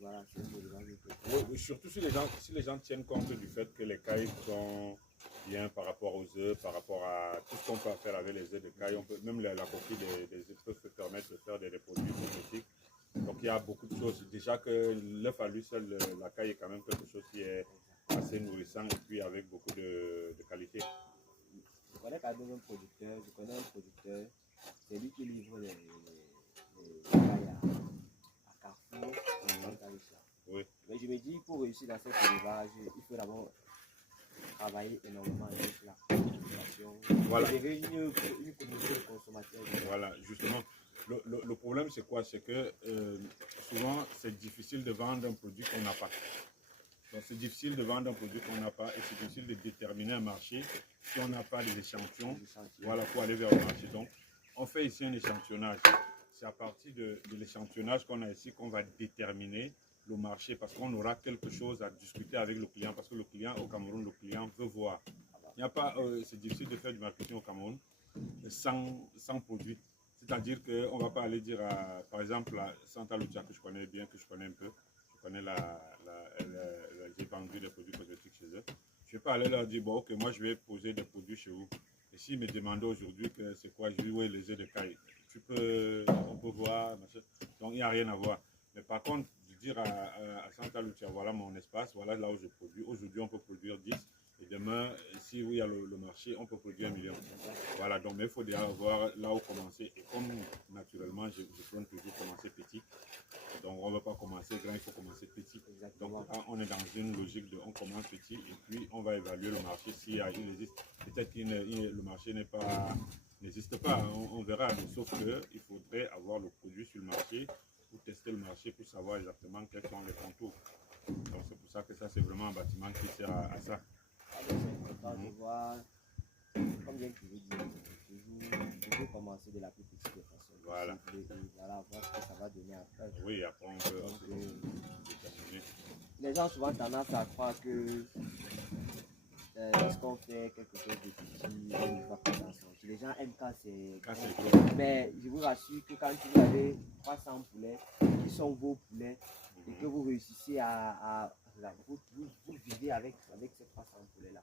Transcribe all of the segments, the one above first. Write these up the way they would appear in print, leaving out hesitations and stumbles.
voilà, c'est un élevage de Oui, surtout si les gens tiennent compte du fait que les cailles sont bien par rapport aux œufs, par rapport à tout ce qu'on peut faire avec les œufs de caille, on peut, même la coquille des œufs peut se permettre de faire des reproduits génétiques. Donc il y a beaucoup de choses. Déjà que l'œuf à lui seul, la caille est quand même quelque chose qui est assez nourrissant et puis avec beaucoup de qualité. Je connais quand même un producteur, c'est lui qui livre les cailles à Carrefour, Oui. Mais je me dis, pour réussir dans cet élevage, il faut d'abord travailler énormément avec la communication, voilà. Une communauté de consommateurs. Voilà, justement. Le problème, c'est quoi? C'est que souvent, c'est difficile de vendre un produit qu'on n'a pas. Donc, c'est difficile de vendre un produit qu'on n'a pas et c'est difficile de déterminer un marché si on n'a pas des échantillons, voilà, pour aller vers le marché. Donc, on fait ici un échantillonnage. C'est à partir de l'échantillonnage qu'on a ici qu'on va déterminer le marché parce qu'on aura quelque chose à discuter avec le client parce que le client au Cameroun, le client veut voir. Il n'y a pas, c'est difficile de faire du marketing au Cameroun sans produit. C'est-à-dire qu'on ne va pas aller dire, par exemple, à Santa Lucia, que je connais bien, que je connais un peu, je connais j'ai vendu des produits cosmétiques chez eux. Je ne vais pas aller leur dire, bon, ok, moi je vais poser des produits chez vous. Et s'ils me demandaient aujourd'hui que c'est quoi, je dis, oui, les œufs de caille. On peut voir, machin. Donc il n'y a rien à voir. Mais par contre, de dire à Santa Lucia, voilà mon espace, voilà là où je produis. Aujourd'hui, on peut produire 10. Et demain, si il y a le marché, on peut produire 1 million. Voilà, donc mais il faut déjà voir là où commencer. Et comme naturellement, je prends toujours commencer petit. Donc on ne va pas commencer grand, il faut commencer petit. Exactement. Donc on est dans une logique de on commence petit et puis on va évaluer le marché s'il existe. Peut-être que le marché n'existe pas, on verra. Mais sauf qu'il faudrait avoir le produit sur le marché pour tester le marché, pour savoir exactement quels sont les contours. Donc c'est pour ça que ça c'est vraiment un bâtiment qui sert à ça. C'est important de voir, comme bien tu veux dire, je veux commencer de la plus petite des façons. Voilà. Et voilà, voir ce que ça va donner après. Oui, après on peut déterminer. Les gens ont souvent tendance à croire que lorsqu'on fait quelque chose de petit, on ne va pas s'en sortir. Les gens aiment quand c'est gros. Mais je vous rassure que quand vous avez 300 poulets qui sont vos poulets et que vous réussissez vous vivez avec ces 300 poulets-là.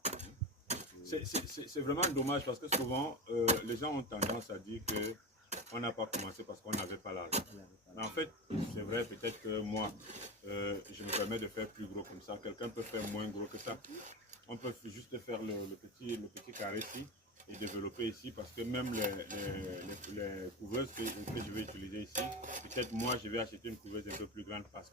C'est vraiment dommage parce que souvent, les gens ont tendance à dire qu'on n'a pas commencé parce qu'on n'avait pas l'argent. Mais en fait, c'est vrai, peut-être que moi, je me permets de faire plus gros comme ça. Quelqu'un peut faire moins gros que ça. On peut juste faire le petit carré ici et développer ici parce que même les couveuses que je vais utiliser ici, peut-être moi je vais acheter une couveuse un peu plus grande parce